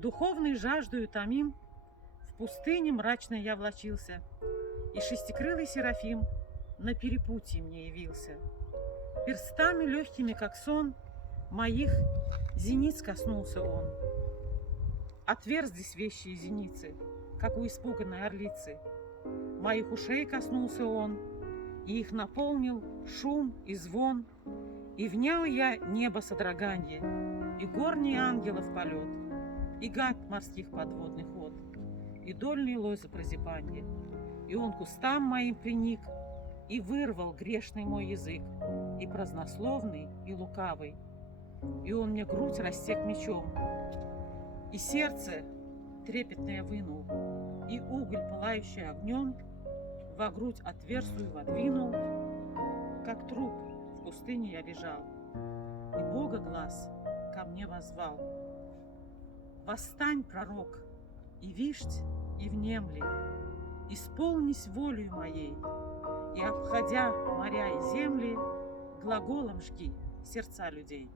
Духовной жаждою томим, в пустыне мрачной я влачился, и шестикрылый Серафим на перепутье мне явился. Перстами легкими, как сон, моих зениц коснулся он. Отверзлись вещие зеницы, как у испуганной орлицы. Моих ушей коснулся он, и их наполнил шум и звон, и внял я небо содроганье, и горний ангелов полет, и гад морских подводных вод, и дольный лозы прозябанье. И он кустам моим приник, и вырвал грешный мой язык, и празднословный, и лукавый. И он мне грудь рассек мечом, и сердце трепетное вынул, и уголь, пылающий огнем, во грудь отверстую водвинул, как труп в пустыне я лежал, и Бога глаз ко мне воззвал. Восстань, пророк, и вишть, и внемли, исполнись волею моей, и, обходя моря и земли, глаголом жги сердца людей.